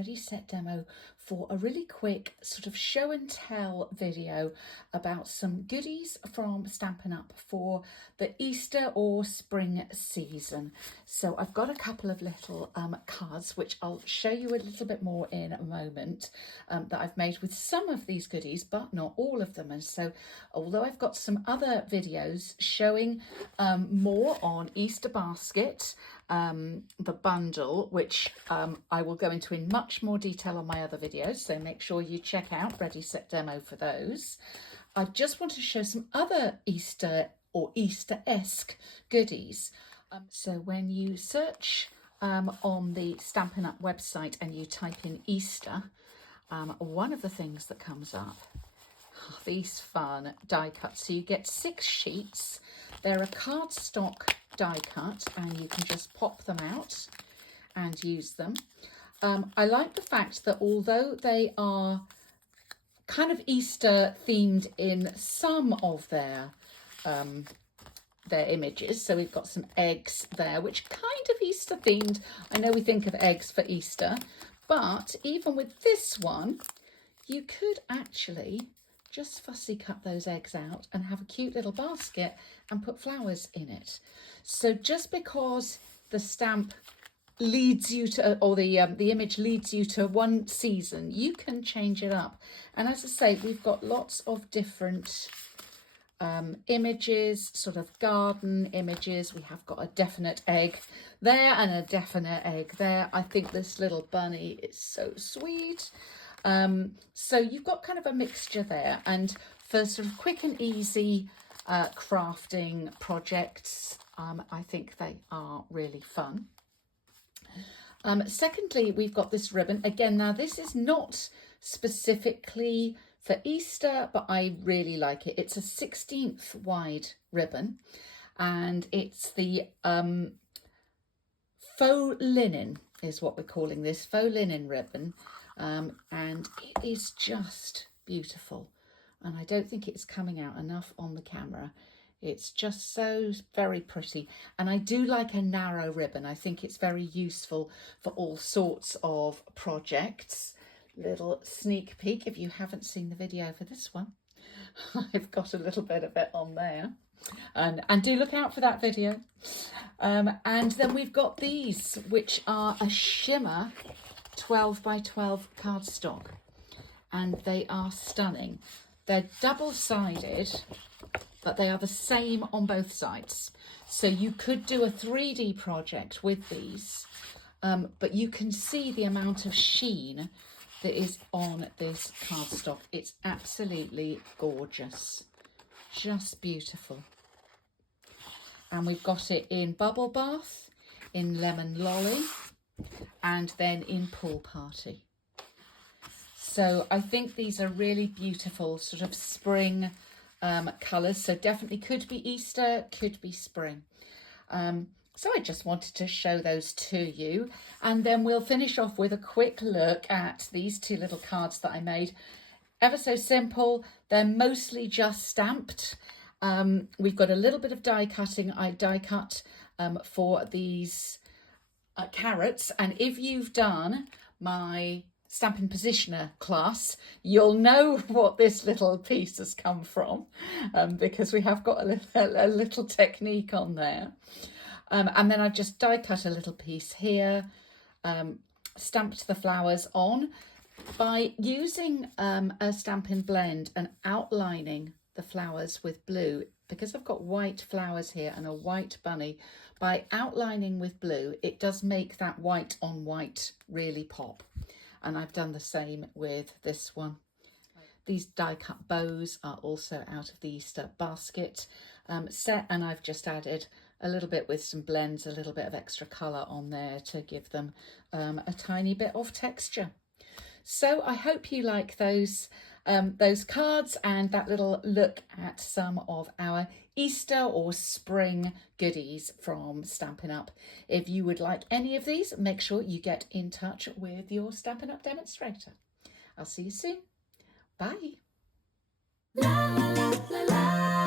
Ready Set Demo for a really quick sort of show and tell video about some goodies from Stampin' Up for the Easter or spring season. So I've got a couple of little cards which I'll show you a little bit more in a moment that I've made with some of these goodies but not all of them. And so although I've got some other videos showing more on Easter basket, the bundle, which I will go into in much more detail on my other videos, so make sure you check out Ready Set Demo for those. I just want to show some other Easter or Easter-esque goodies. So when you search on the Stampin' Up website and you type in Easter, one of the things that comes up are these fun die cuts. So you get 6 sheets. They're a cardstock die cut and you can just pop them out and use them. I like the fact that although they are kind of Easter themed in some of their images, so we've got some eggs there which kind of Easter themed. I know we think of eggs for Easter, but even with this one you could actually just fussy cut those eggs out and have a cute little basket and put flowers in it. So just because the stamp leads you to, or the image leads you to one season, you can change it up. And as I say, we've got lots of different images, sort of garden images. We have got a definite egg there and a definite egg there. I think this little bunny is so sweet. So you've got kind of a mixture there, and for sort of quick and easy crafting projects, I think they are really fun. Secondly, we've got this ribbon. Again, now this is not specifically for Easter, but I really like it. It's a 16th wide ribbon, and it's the faux linen is what we're calling this, faux linen ribbon. And it is just beautiful, and I don't think it's coming out enough on the camera. It's just so very pretty, and I do like a narrow ribbon. I think it's very useful for all sorts of projects. Little sneak peek, if you haven't seen the video for this one, I've got a little bit of it on there, and do look out for that video. And then we've got these, which are a shimmer 12 by 12 cardstock, and they are stunning. They're double-sided, but they are the same on both sides. So you could do a 3D project with these, but you can see the amount of sheen that is on this cardstock. It's absolutely gorgeous, just beautiful. And we've got it in Bubble Bath, in Lemon Lolly, and then in Pool Party. So I think these are really beautiful sort of spring colours. So definitely could be Easter, could be spring. So I just wanted to show those to you, and then we'll finish off with a quick look at these 2 little cards that I made. Ever so simple. They're mostly just stamped. We've got a little bit of die cutting. I die cut for these carrots, and if you've done my Stampin' Positioner class, you'll know what this little piece has come from, because we have got a little technique on there. And then I've just die cut a little piece here, stamped the flowers on by using a Stampin' Blend and outlining the flowers with blue. Because I've got white flowers here and a white bunny, by outlining with blue, it does make that white on white really pop. And I've done the same with this one. These die cut bows are also out of the Easter basket set, and I've just added a little bit with some blends, a little bit of extra colour on there to give them a tiny bit of texture. So I hope you like those cards and that little look at some of our Easter or spring goodies from Stampin' Up. If you would like any of these, make sure you get in touch with your Stampin' Up demonstrator. I'll see you soon. Bye. La, la, la, la, la.